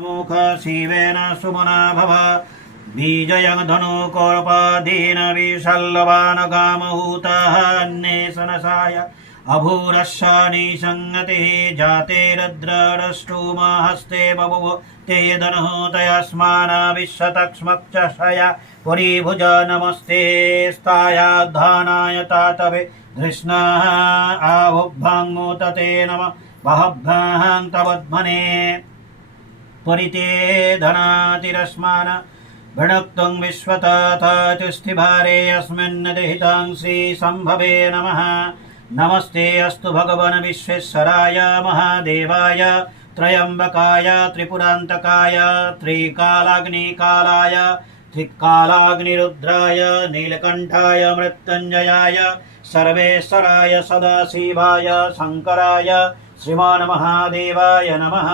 मुख शिवेन सुमना भव बीजयं धनुकोर्पाधीन विशल्लवान् कामहूतः अन्वेषणसाय अभूरस्य निसंगतिः जाते रुद्ररष्टुमा हस्ते बभुव ते धनुः तयस्मान् विश्वतक्ष्मक्षय पुरीभुज नमस्ते स्थायाधानाय तातवे कृष्णः आहुभ्याङ्गुत ते नमः बहभ्यां तवद्मने परिते धनातिरस्मान् भणक्तं विश्वतथातिष्ठिभारे अस्मिन् देहितां श्रीसम्भवे नमः। नमस्ते अस्तु भगवन् विश्वेश्वराय महादेवाय त्रयम्बकाय त्रिपुरान्तकाय त्रिकालाग्निकालाय त्रिकालाग्निरुद्राय नीलकण्ठाय मृत्युञ्जयाय सर्वेश्वराय सदाशिवाय शङ्कराय श्रीमान् महादेवाय नमः।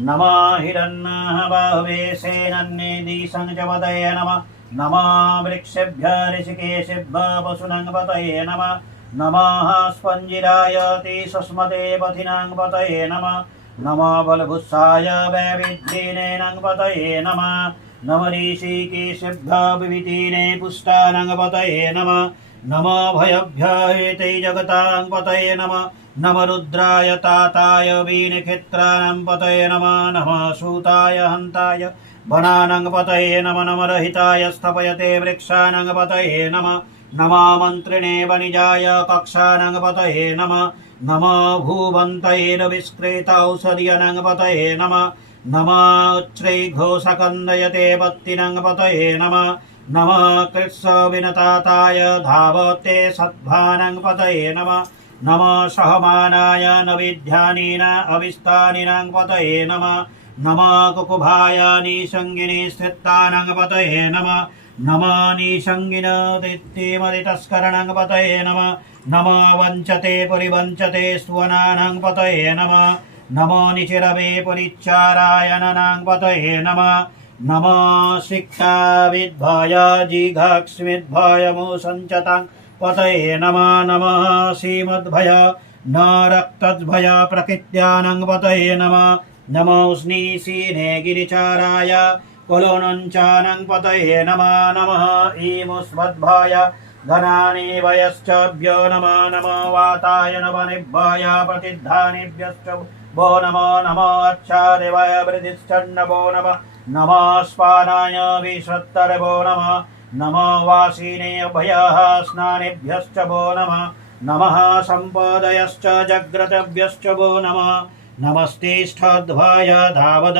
नमः हिरण्यबाहवे सेनन्नेदिसंजपतये नमः। नमः वृक्षेभ्यः ऋषिकेशेभ्यः पशूनां नमः। नमः स्पञ्जिराय तिसस्मते पथिनां पतये नमः। नमः बलभुत्साय वैविध्येनां पतये नमः। नमः ऋषिकेशेभ्यः विविधीने पुष्टानां पतये नमः। नमः भयभ्यः एते जगतां पतये नमः। नमः रुद्राय ताताय वीणक्षेत्राणां पतये नमः। नमः सूताय हन्ताय वनानां पतये नमः। नमः रहिताय स्थपयते वृक्षाणां पतये नमः। नमः मन्त्रिणे वणिजाय कक्षाणां पतये नमः। नमः भूवन्तैर्विस्कृतौषधीनां पतये नमः। नमः उच्चैर्घोषकन्दयते पत्तिनां पतये नमः। नमः कृत्स्नविनताताय धावते सद्भानां पतये नमः। नमः सहमानाय नविध्यानीना अविस्तानिनां पतये नमः। नमः कुकुभाय निसंगिनी स्थितानां पतये नमः। नमः निसंगिन दित्तिमदितस्कराणां पतये नमः। नमः वञ्चते परिवञ्चते स्वनानां पतये नमः। नमः निचिरवे परिच्चारायणानां पतये नमः। नमः शिक्षाविद्भय जिघाक्षमिद्भय मुसञ्चतां पतये नमः। नमः श्रीमद्भय न रक्तद्भय प्रकृत्यानां पतये नमः। नमः उष्णीशीने गिरिचाराय कुलोनञ्चानां पतये नमः। नमः ईमुष्मद्भय धनानि वयश्चभ्यो नमः। नमः वाताय नवनिभ्यय प्रतिधानेभ्यश्च भो नमः। नमः अच्छादेवाय वृद्धिश्चन्नभो नमः। नमः स्वानाय विश्वत्तरभो नमः। नमः वासिने अभयः स्नानेभ्यश्च भो नमः। नमः सम्पदयश्च जग्रतभ्यश्च भो नमः। नमस्ते ष्ठाध्वाय धावद